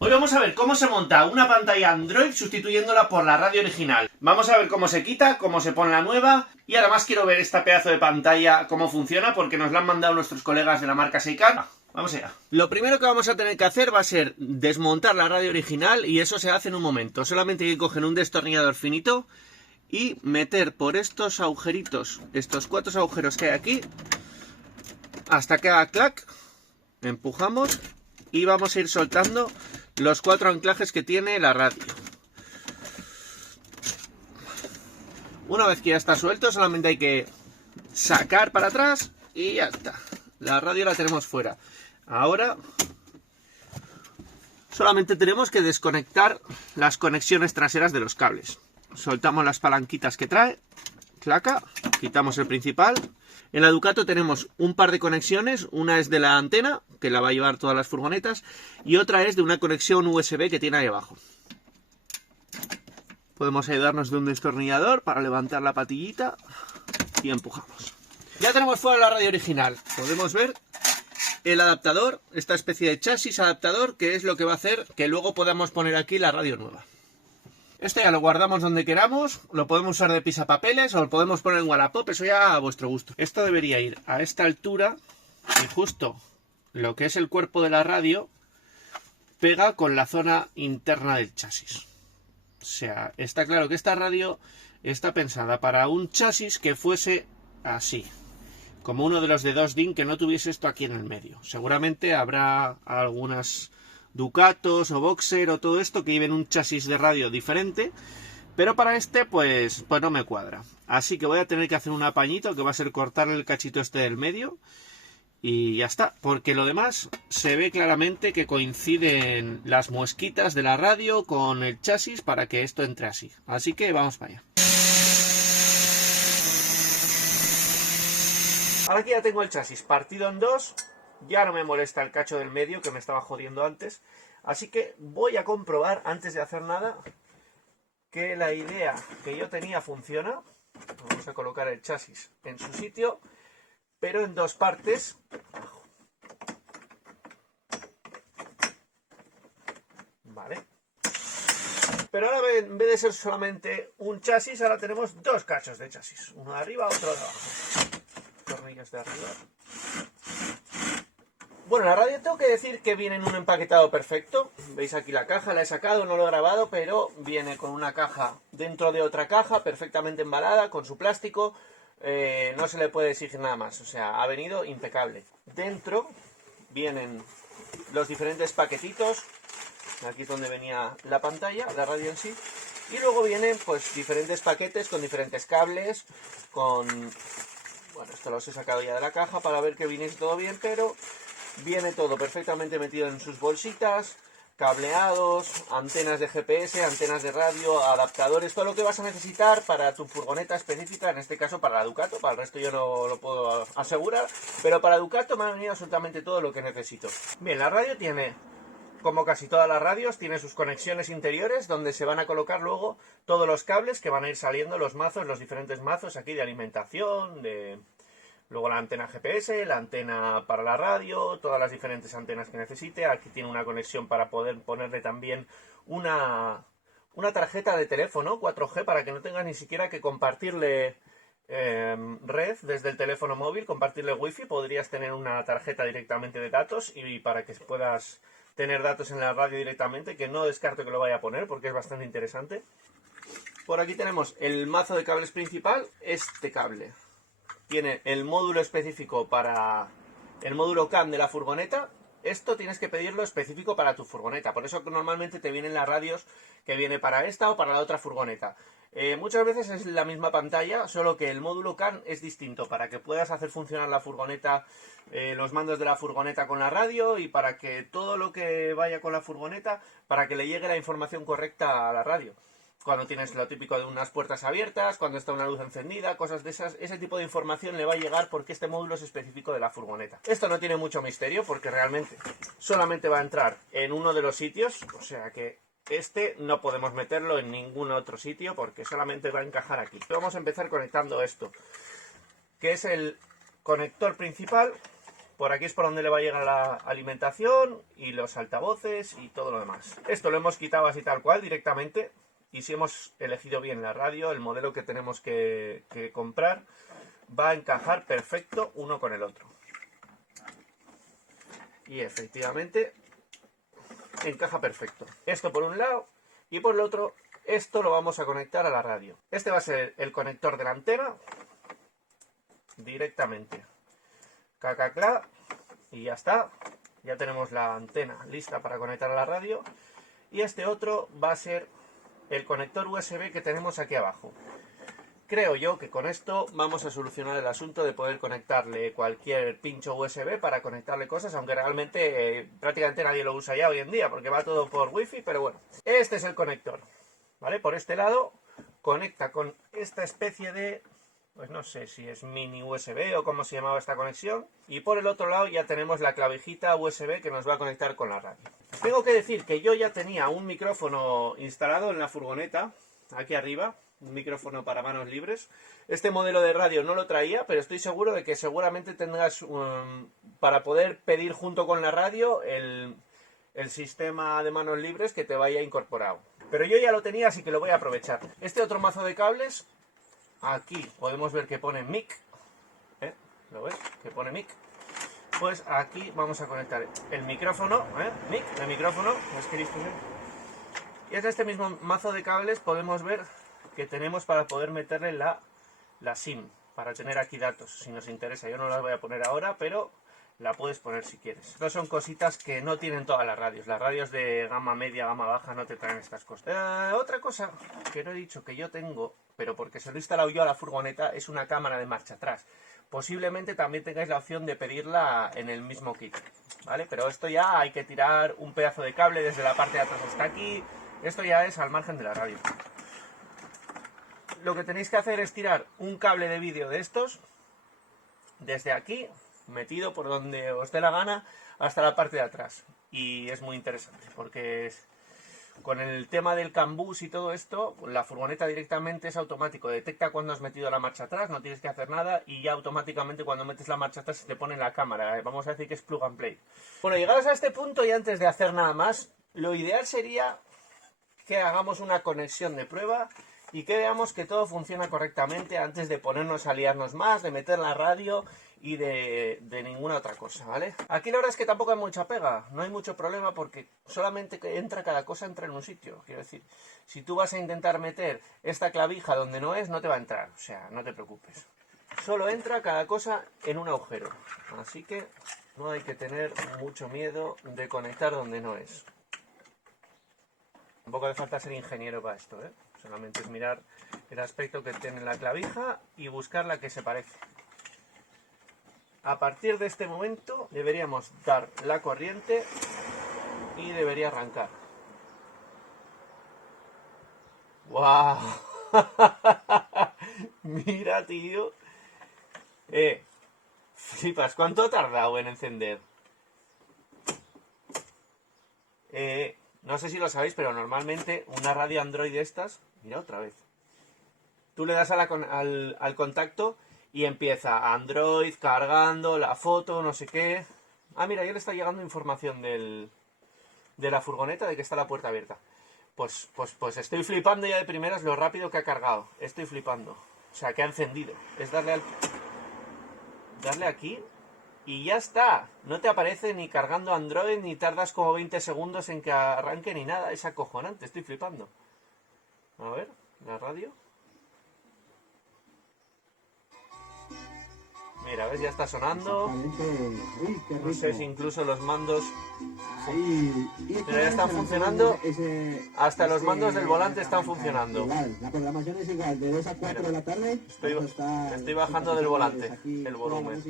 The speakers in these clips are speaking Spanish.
Hoy vamos a ver cómo se monta una pantalla Android sustituyéndola por la radio original. Vamos a ver cómo se quita, cómo se pone la nueva y además quiero ver esta pedazo de pantalla cómo funciona porque nos la han mandado nuestros colegas de la marca Seikan. Vamos allá. Lo primero que vamos a tener que hacer va a ser desmontar la radio original y eso se hace en un momento. Solamente hay que coger un destornillador finito y meter por estos agujeritos, estos 4 agujeros que hay aquí, hasta que haga clac. Empujamos y vamos a ir soltando los 4 anclajes que tiene la radio. Una vez que ya está suelto, solamente hay que sacar para atrás y ya está. La radio la tenemos fuera. Ahora solamente tenemos que desconectar las conexiones traseras de los cables. Soltamos las palanquitas que trae, claca, quitamos el principal. En la Ducato tenemos un par de conexiones, una es de la antena, que la va a llevar todas las furgonetas, y otra es de una conexión USB que tiene ahí abajo. Podemos ayudarnos de un destornillador para levantar la patillita y empujamos. Ya tenemos fuera la radio original. Podemos ver el adaptador, esta especie de chasis adaptador, que es lo que va a hacer que luego podamos poner aquí la radio nueva. Este ya lo guardamos donde queramos, lo podemos usar de pisapapeles o lo podemos poner en Wallapop, eso ya a vuestro gusto. Esto debería ir a esta altura y justo lo que es el cuerpo de la radio pega con la zona interna del chasis. O sea, está claro que esta radio está pensada para un chasis que fuese así, como uno de los de 2 DIN que no tuviese esto aquí en el medio. Seguramente habrá algunas Ducatos o Boxer o todo esto que lleven un chasis de radio diferente, pero para este pues no me cuadra. Así que voy a tener que hacer un apañito que va a ser cortarle el cachito este del medio y ya está, porque lo demás se ve claramente que coinciden las muesquitas de la radio con el chasis para que esto entre así. Así que vamos para allá. Ahora que ya tengo el chasis partido en 2, ya no me molesta el cacho del medio que me estaba jodiendo antes. Así que voy a comprobar, antes de hacer nada, que la idea que yo tenía funciona. Vamos a colocar el chasis en su sitio, pero en 2 partes. Vale. Pero ahora en vez de ser solamente un chasis, ahora tenemos 2 cachos de chasis. Uno de arriba, otro de abajo. Tornillos de arriba. Bueno, la radio tengo que decir que viene en un empaquetado perfecto. Veis aquí la caja, la he sacado, no lo he grabado, pero viene con una caja dentro de otra caja, perfectamente embalada, con su plástico. No se le puede exigir nada más, o sea, ha venido impecable. Dentro vienen los diferentes paquetitos. Aquí es donde venía la pantalla, la radio en sí. Y luego vienen pues diferentes paquetes con diferentes cables, con... Bueno, esto los he sacado ya de la caja para ver que viniese todo bien, pero viene todo perfectamente metido en sus bolsitas, cableados, antenas de GPS, antenas de radio, adaptadores, todo lo que vas a necesitar para tu furgoneta específica, en este caso para la Ducato, para el resto yo no lo puedo asegurar, pero para Ducato me ha venido absolutamente todo lo que necesito. Bien, la radio tiene, como casi todas las radios, tiene sus conexiones interiores donde se van a colocar luego todos los cables que van a ir saliendo, los mazos, los diferentes mazos aquí de alimentación, luego la antena GPS, la antena para la radio, todas las diferentes antenas que necesite. Aquí tiene una conexión para poder ponerle también una tarjeta de teléfono 4G para que no tengas ni siquiera que compartirle red desde el teléfono móvil, compartirle wifi. Podrías tener una tarjeta directamente de datos y para que puedas tener datos en la radio directamente, que no descarto que lo vaya a poner porque es bastante interesante. Por aquí tenemos el mazo de cables principal, este cable. Tiene el módulo específico para el módulo CAN de la furgoneta. Esto tienes que pedirlo específico para tu furgoneta. Por eso que normalmente te vienen las radios que viene para esta o para la otra furgoneta. Muchas veces es la misma pantalla, solo que el módulo CAN es distinto para que puedas hacer funcionar la furgoneta, los mandos de la furgoneta con la radio y para que todo lo que vaya con la furgoneta, para que le llegue la información correcta a la radio. Cuando tienes lo típico de unas puertas abiertas, cuando está una luz encendida, cosas de esas, ese tipo de información le va a llegar porque este módulo es específico de la furgoneta. Esto no tiene mucho misterio porque realmente solamente va a entrar en uno de los sitios, o sea que este no podemos meterlo en ningún otro sitio porque solamente va a encajar aquí. Vamos a empezar conectando esto, que es el conector principal Por aquí es por donde le va a llegar la alimentación y los altavoces y todo lo demás. Esto lo hemos quitado así tal cual directamente. Y si hemos elegido bien la radio, el modelo que tenemos que comprar va a encajar perfecto uno con el otro. Y efectivamente encaja perfecto. Esto por un lado y por el otro esto lo vamos a conectar a la radio. Este va a ser el conector de la antena directamente. Cacacla y ya está. Ya tenemos la antena lista para conectar a la radio. Y este otro va a ser el conector USB que tenemos aquí abajo. Creo yo que con esto vamos a solucionar el asunto de poder conectarle cualquier pincho USB para conectarle cosas, aunque realmente prácticamente nadie lo usa ya hoy en día porque va todo por wifi, pero bueno. Este es el conector, ¿vale? Por este lado conecta con esta especie de, pues no sé si es mini USB o cómo se llamaba esta conexión, y por el otro lado ya tenemos la clavijita USB que nos va a conectar con la radio. Tengo que decir que yo ya tenía un micrófono instalado en la furgoneta, aquí arriba, un micrófono para manos libres. Este modelo de radio no lo traía, pero estoy seguro de que seguramente tendrás para poder pedir junto con la radio el sistema de manos libres que te vaya incorporado. Pero yo ya lo tenía, así que lo voy a aprovechar. Este otro mazo de cables, aquí podemos ver que pone mic, ¿lo ves? Que pone mic. Pues aquí vamos a conectar el micrófono, mic, el micrófono, es Cristo. Y en este mismo mazo de cables podemos ver que tenemos para poder meterle la SIM, para tener aquí datos, si nos interesa. Yo no las voy a poner ahora, pero la puedes poner si quieres. Estas son cositas que no tienen todas las radios. Las radios de gama media, gama baja no te traen estas cosas. Otra cosa que no he dicho que yo tengo, pero porque se lo he instalado yo a la furgoneta, es una cámara de marcha atrás. Posiblemente también tengáis la opción de pedirla en el mismo kit, ¿vale? Pero esto ya hay que tirar un pedazo de cable desde la parte de atrás hasta aquí. Esto ya es al margen de la radio. Lo que tenéis que hacer es tirar un cable de vídeo de estos desde aquí, metido por donde os dé la gana, hasta la parte de atrás. Y es muy interesante porque con el tema del CAN bus y todo esto, la furgoneta directamente es automático. Detecta cuando has metido la marcha atrás, no tienes que hacer nada, y ya automáticamente cuando metes la marcha atrás se te pone en la cámara. Vamos a decir que es plug and play. Bueno, llegados a este punto y antes de hacer nada más, lo ideal sería que hagamos una conexión de prueba y que veamos que todo funciona correctamente antes de ponernos a liarnos más, de meter la radio y de ninguna otra cosa, ¿vale? Aquí la verdad es que tampoco hay mucha pega, no hay mucho problema porque solamente que entra cada cosa entra en un sitio. Quiero decir, si tú vas a intentar meter esta clavija donde no es, no te va a entrar, o sea, no te preocupes. Solo entra cada cosa en un agujero, así que no hay que tener mucho miedo de conectar donde no es. Tampoco hace falta ser ingeniero para esto, ¿eh? Solamente es mirar el aspecto que tiene la clavija y buscar la que se parece. A partir de este momento deberíamos dar la corriente y debería arrancar. ¡Guau! Mira, tío. Flipas, ¿cuánto ha tardado en encender? No sé si lo sabéis, pero normalmente una radio Android de estas... Mira otra vez. Tú le das al contacto y empieza Android cargando la foto, no sé qué. Ah, mira, ya le está llegando información de la furgoneta de que está la puerta abierta. Pues estoy flipando ya de primeras lo rápido que ha cargado. Estoy flipando. O sea, que ha encendido. Es darle aquí y ya está. No te aparece ni cargando Android, ni tardas como 20 segundos en que arranque ni nada. Es acojonante, estoy flipando. A ver, la radio. Mira, ¿ves? Ya está sonando. No sé si incluso los mandos... Pero ya están funcionando. Hasta los mandos del volante están funcionando. La programación es igual, de 2 a 4 de la tarde. Estoy bajando del volante el volumen.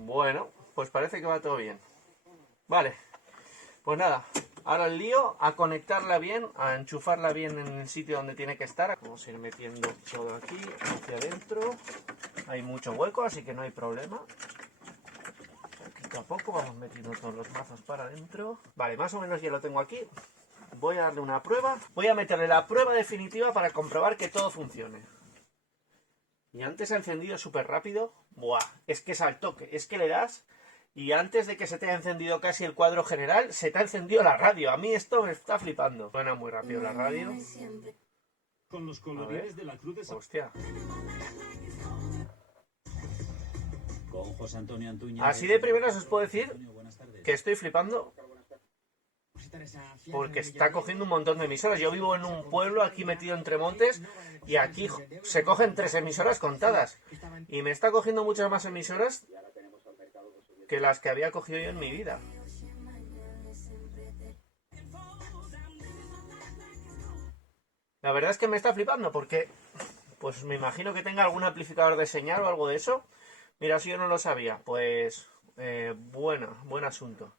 Bueno, pues parece que va todo bien. Vale, pues nada. Ahora el lío a conectarla bien, a enchufarla bien en el sitio donde tiene que estar. Vamos a ir metiendo todo aquí, hacia adentro. Hay mucho hueco, así que no hay problema. Poquito a poco vamos metiendo todos los mazos para adentro. Vale, más o menos ya lo tengo aquí. Voy a darle una prueba. Voy a meterle la prueba definitiva para comprobar que todo funcione. Y antes ha encendido súper rápido. Buah, es que es al toque. Es que le das y antes de que se te haya encendido casi el cuadro general, se te ha encendido la radio. A mí esto me está flipando. Suena muy rápido la radio. Con los colorines de la Cruz de San... Hostia. Con José Antonio Antuña. Así de primeras os puedo decir que estoy flipando porque está cogiendo un montón de emisoras. Yo vivo en un pueblo aquí metido entre montes y aquí se cogen 3 emisoras contadas. Y me está cogiendo muchas más emisoras que las que había cogido yo en mi vida. La verdad es que me está flipando porque pues me imagino que tenga algún amplificador de señal o algo de eso. Mira, si yo no lo sabía, pues buen asunto.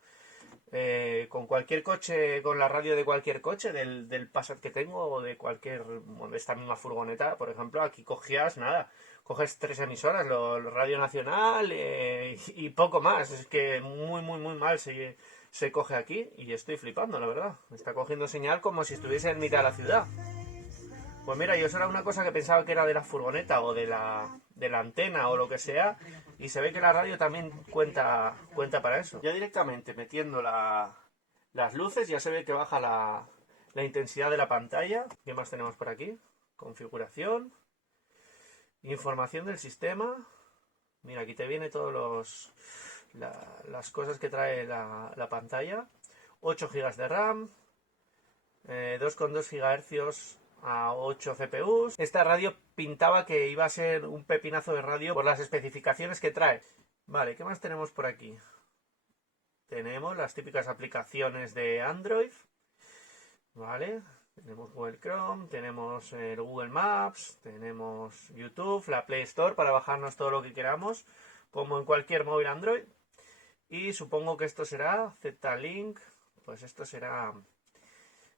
Con cualquier coche, con la radio de cualquier coche, del Passat que tengo o de cualquier, de esta misma furgoneta, por ejemplo, aquí cogías nada, coges 3 emisoras, Radio Nacional y poco más. Es que muy mal se coge aquí y estoy flipando, la verdad. Está cogiendo señal como si estuviese en mitad de la ciudad. Pues mira, yo eso era una cosa que pensaba que era de la furgoneta o de la antena o lo que sea, y se ve que la radio también cuenta para eso. Ya directamente metiendo las luces ya se ve que baja la intensidad de la pantalla. ¿Qué más tenemos por aquí? Configuración, información del sistema. Mira, aquí te viene todos las cosas que trae la pantalla. 8 GB de RAM, 2,2 GHz a 8 CPUs. Esta radio pintaba que iba a ser un pepinazo de radio por las especificaciones que trae. Vale, ¿qué más tenemos por aquí? Tenemos las típicas aplicaciones de Android. Vale, tenemos Google Chrome, tenemos el Google Maps, tenemos YouTube, la Play Store para bajarnos todo lo que queramos, como en cualquier móvil Android. Y supongo que esto será Z-Link, pues esto será...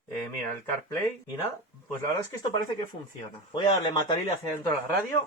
mira, el CarPlay. Y nada, pues la verdad es que esto parece que funciona. Voy a darle matarile hacia dentro de la radio.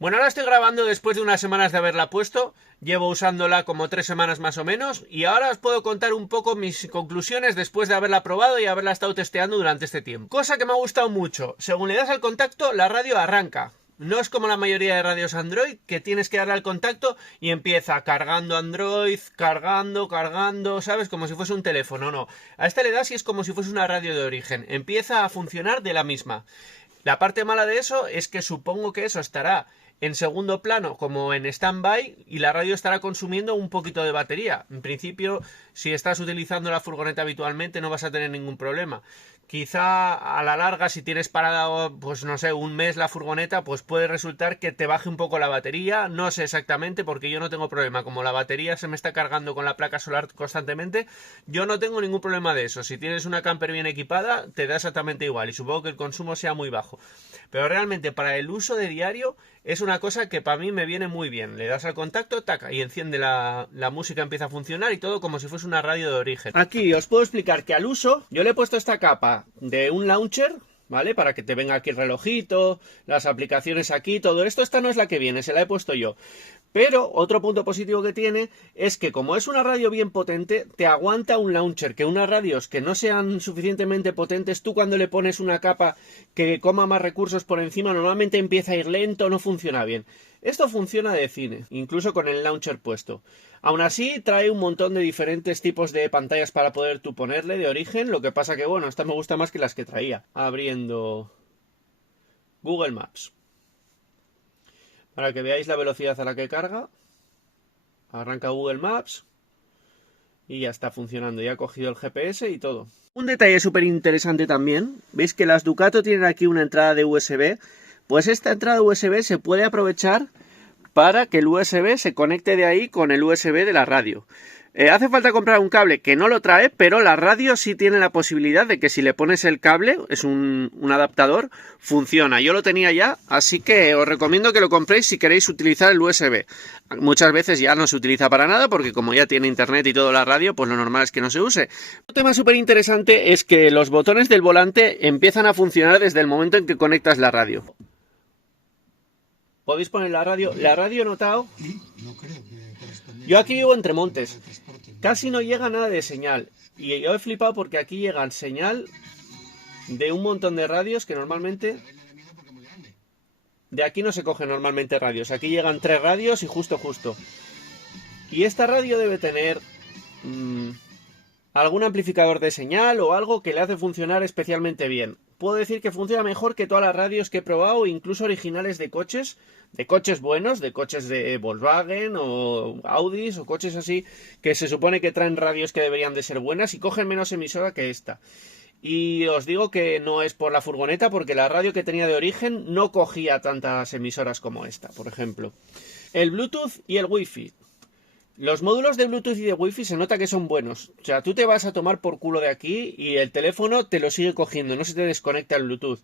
Bueno, ahora estoy grabando después de unas semanas de haberla puesto. Llevo usándola como 3 semanas más o menos. Y ahora os puedo contar un poco mis conclusiones después de haberla probado y haberla estado testeando durante este tiempo. Cosa que me ha gustado mucho. Según le das al contacto, la radio arranca. No es como la mayoría de radios Android, que tienes que darle al contacto y empieza cargando Android, cargando, ¿sabes? Como si fuese un teléfono, no. A esta le das y es como si fuese una radio de origen. Empieza a funcionar de la misma. La parte mala de eso es que supongo que eso estará en segundo plano como en stand-by y la radio estará consumiendo un poquito de batería. En principio, si estás utilizando la furgoneta habitualmente no vas a tener ningún problema. Quizá a la larga, si tienes parada, pues no sé, un mes la furgoneta, pues puede resultar que te baje un poco la batería. No sé exactamente porque yo no tengo problema. Como la batería se me está cargando con la placa solar constantemente, yo no tengo ningún problema de eso. Si tienes una camper bien equipada, te da exactamente igual y supongo que el consumo sea muy bajo. Pero realmente para el uso de diario es una cosa que para mí me viene muy bien. Le das al contacto, taca, y enciende la música, empieza a funcionar y todo como si fuese una radio de origen. Aquí os puedo explicar que al uso yo le he puesto esta capa de un launcher, ¿vale? Para que te venga aquí el relojito, las aplicaciones aquí, todo esto. Esta no es la que viene, se la he puesto yo. Pero otro punto positivo que tiene es que como es una radio bien potente, te aguanta un launcher, que unas radios que no sean suficientemente potentes, tú cuando le pones una capa que coma más recursos por encima, normalmente empieza a ir lento, no funciona bien. Esto funciona de cine, incluso con el launcher puesto. Aún así, trae un montón de diferentes tipos de pantallas para poder tú ponerle de origen, lo que pasa que, bueno, esta me gusta más que las que traía. Abriendo Google Maps. Para que veáis la velocidad a la que carga. Arranca Google Maps. Y ya está funcionando. Ya ha cogido el GPS y todo. Un detalle súper interesante también. Veis que las Ducato tienen aquí una entrada de USB. Pues esta entrada USB se puede aprovechar para que el USB se conecte de ahí con el USB de la radio. Hace falta comprar un cable que no lo trae, pero la radio sí tiene la posibilidad de que si le pones el cable, es un adaptador, funciona. Yo lo tenía ya, así que os recomiendo que lo compréis si queréis utilizar el USB. Muchas veces ya no se utiliza para nada, porque como ya tiene internet y todo la radio, pues lo normal es que no se use. Un tema súper interesante es que los botones del volante empiezan a funcionar desde el momento en que conectas la radio. Podéis poner la radio. La radio he notado. Yo aquí vivo entre montes. Casi no llega nada de señal. Y yo he flipado porque aquí llegan señal de un montón de radios que normalmente De aquí no se cogen normalmente radios. Aquí llegan 3 radios y justo. Y esta radio debe tener algún amplificador de señal o algo que le hace funcionar especialmente bien. Puedo decir que funciona mejor que todas las radios que he probado, incluso originales de coches buenos, de coches de Volkswagen o Audis o coches así, que se supone que traen radios que deberían de ser buenas y cogen menos emisora que esta. Y os digo que no es por la furgoneta, porque la radio que tenía de origen no cogía tantas emisoras como esta, por ejemplo. El Bluetooth y el Wi-Fi. Los módulos de Bluetooth y de Wi-Fi se nota que son buenos. O sea, tú te vas a tomar por culo de aquí y el teléfono te lo sigue cogiendo, no se te desconecta el Bluetooth.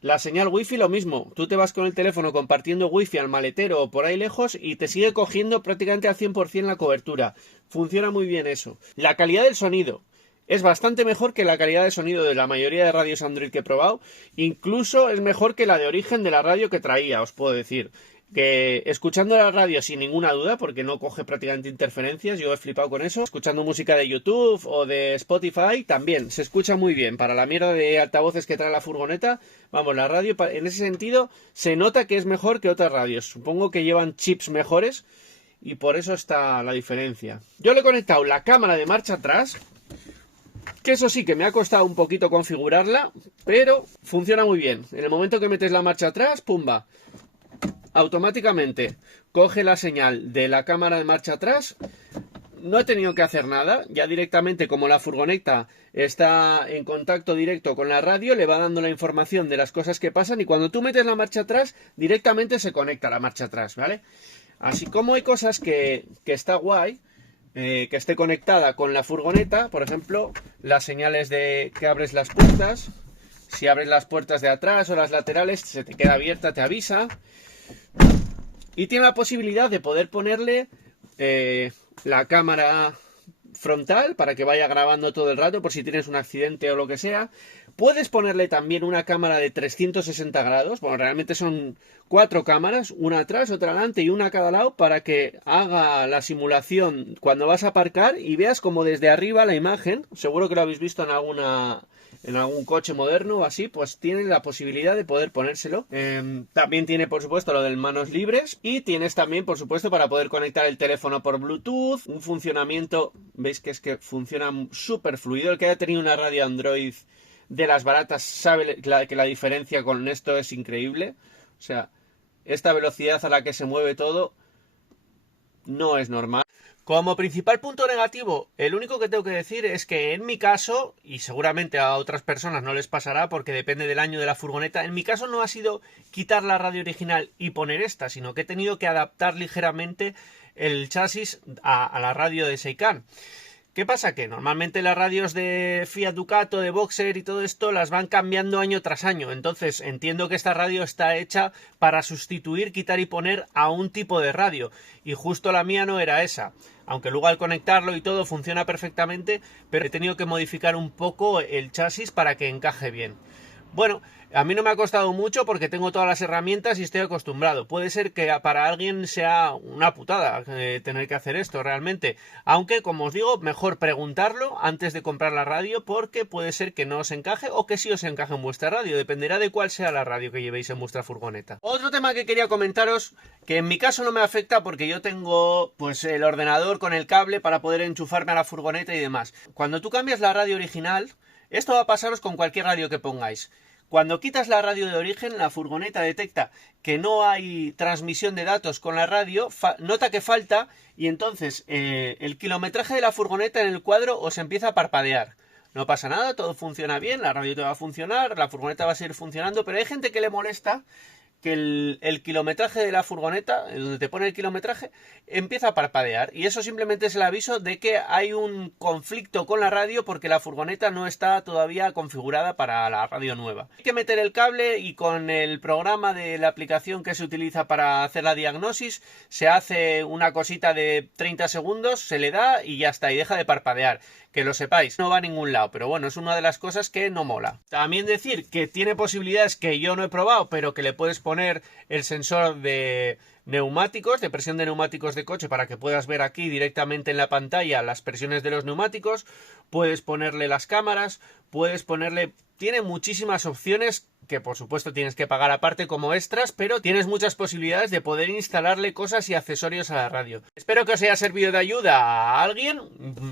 La señal Wi-Fi lo mismo. Tú te vas con el teléfono compartiendo Wi-Fi al maletero o por ahí lejos y te sigue cogiendo prácticamente al 100% la cobertura. Funciona muy bien eso. La calidad del sonido es bastante mejor que la calidad de sonido de la mayoría de radios Android que he probado. Incluso es mejor que la de origen de la radio que traía, os puedo decir. Que escuchando la radio sin ninguna duda, porque no coge prácticamente interferencias, yo he flipado con eso. Escuchando música de YouTube o de Spotify también se escucha muy bien. Para la mierda de altavoces que trae la furgoneta, vamos, la radio en ese sentido se nota que es mejor que otras radios. Supongo que llevan chips mejores y por eso está la diferencia. Yo le he conectado la cámara de marcha atrás, que eso sí que me ha costado un poquito configurarla, pero funciona muy bien. En el momento que metes la marcha atrás, pumba, automáticamente coge la señal de la cámara de marcha atrás. No he tenido que hacer nada, ya directamente, como la furgoneta está en contacto directo con la radio, le va dando la información de las cosas que pasan y cuando tú metes la marcha atrás, directamente se conecta la marcha atrás, ¿vale? Así como hay cosas que está guay, que esté conectada con la furgoneta, por ejemplo, las señales de que abres las puertas. Si abres las puertas de atrás o las laterales, se te queda abierta, te avisa. Y tiene la posibilidad de poder ponerle la cámara frontal para que vaya grabando todo el rato por si tienes un accidente o lo que sea. Puedes ponerle también una cámara de 360 grados. Bueno, realmente son 4 cámaras, una atrás, otra adelante y una a cada lado, para que haga la simulación cuando vas a aparcar y veas como desde arriba la imagen. Seguro que lo habéis visto en algún coche moderno o así, pues tiene la posibilidad de poder ponérselo. También tiene, por supuesto, lo de manos libres. Y tienes también, por supuesto, para poder conectar el teléfono por Bluetooth. Un funcionamiento, veis que es que funciona súper fluido. El que haya tenido una radio Android de las baratas sabe que la diferencia con esto es increíble. O sea, esta velocidad a la que se mueve todo no es normal. Como principal punto negativo, el único que tengo que decir es que en mi caso, y seguramente a otras personas no les pasará porque depende del año de la furgoneta, en mi caso no ha sido quitar la radio original y poner esta, sino que he tenido que adaptar ligeramente el chasis a la radio de Seikan. ¿Qué pasa? Que normalmente las radios de Fiat Ducato, de Boxer y todo esto las van cambiando año tras año. Entonces entiendo que esta radio está hecha para sustituir, quitar y poner a un tipo de radio. Y justo la mía no era esa. Aunque luego al conectarlo y todo funciona perfectamente, pero he tenido que modificar un poco el chasis para que encaje bien. Bueno, a mí no me ha costado mucho porque tengo todas las herramientas y estoy acostumbrado. Puede ser que para alguien sea una putada tener que hacer esto realmente. Aunque, como os digo, mejor preguntarlo antes de comprar la radio porque puede ser que no os encaje o que sí os encaje en vuestra radio. Dependerá de cuál sea la radio que llevéis en vuestra furgoneta. Otro tema que quería comentaros, que en mi caso no me afecta porque yo tengo pues el ordenador con el cable para poder enchufarme a la furgoneta y demás. Cuando tú cambias la radio original, esto va a pasaros con cualquier radio que pongáis. Cuando quitas la radio de origen, la furgoneta detecta que no hay transmisión de datos con la radio, nota que falta y entonces el kilometraje de la furgoneta en el cuadro os empieza a parpadear. No pasa nada, todo funciona bien, la radio te va a funcionar, la furgoneta va a seguir funcionando, pero hay gente que le molesta que el kilometraje de la furgoneta, donde te pone el kilometraje, empieza a parpadear. Y eso simplemente es el aviso de que hay un conflicto con la radio porque la furgoneta no está todavía configurada para la radio nueva. Hay que meter el cable y con el programa de la aplicación que se utiliza para hacer la diagnosis, se hace una cosita de 30 segundos, se le da y ya está, y deja de parpadear. Que lo sepáis, no va a ningún lado, pero bueno, es una de las cosas que no mola. También decir que tiene posibilidades que yo no he probado, pero que le puedes poner el sensor de neumáticos, de presión de neumáticos de coche, para que puedas ver aquí directamente en la pantalla las presiones de los neumáticos. Puedes ponerle las cámaras, puedes ponerle... Tiene muchísimas opciones que por supuesto tienes que pagar aparte como extras, pero tienes muchas posibilidades de poder instalarle cosas y accesorios a la radio. Espero que os haya servido de ayuda a alguien,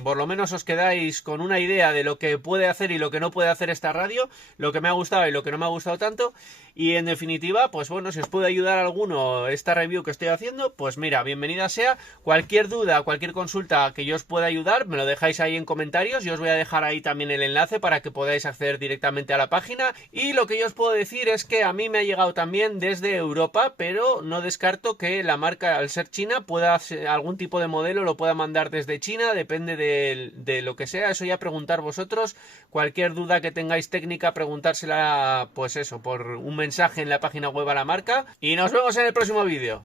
por lo menos os quedáis con una idea de lo que puede hacer y lo que no puede hacer esta radio, lo que me ha gustado y lo que no me ha gustado tanto, y en definitiva, pues bueno, si os puede ayudar a alguno esta review que estoy haciendo, pues mira, bienvenida sea. Cualquier duda, cualquier consulta que yo os pueda ayudar, me lo dejáis ahí en comentarios, yo os voy a dejar ahí también el enlace para que podáis acceder directamente a la página. Y lo que yo os puedo decir es que a mí me ha llegado también desde Europa, pero no descarto que la marca, al ser china, pueda hacer algún tipo de modelo, lo pueda mandar desde China, depende de lo que sea, eso ya preguntar vosotros. Cualquier duda que tengáis técnica, preguntársela, pues eso, por un mensaje en la página web a la marca. Y nos vemos en el próximo vídeo.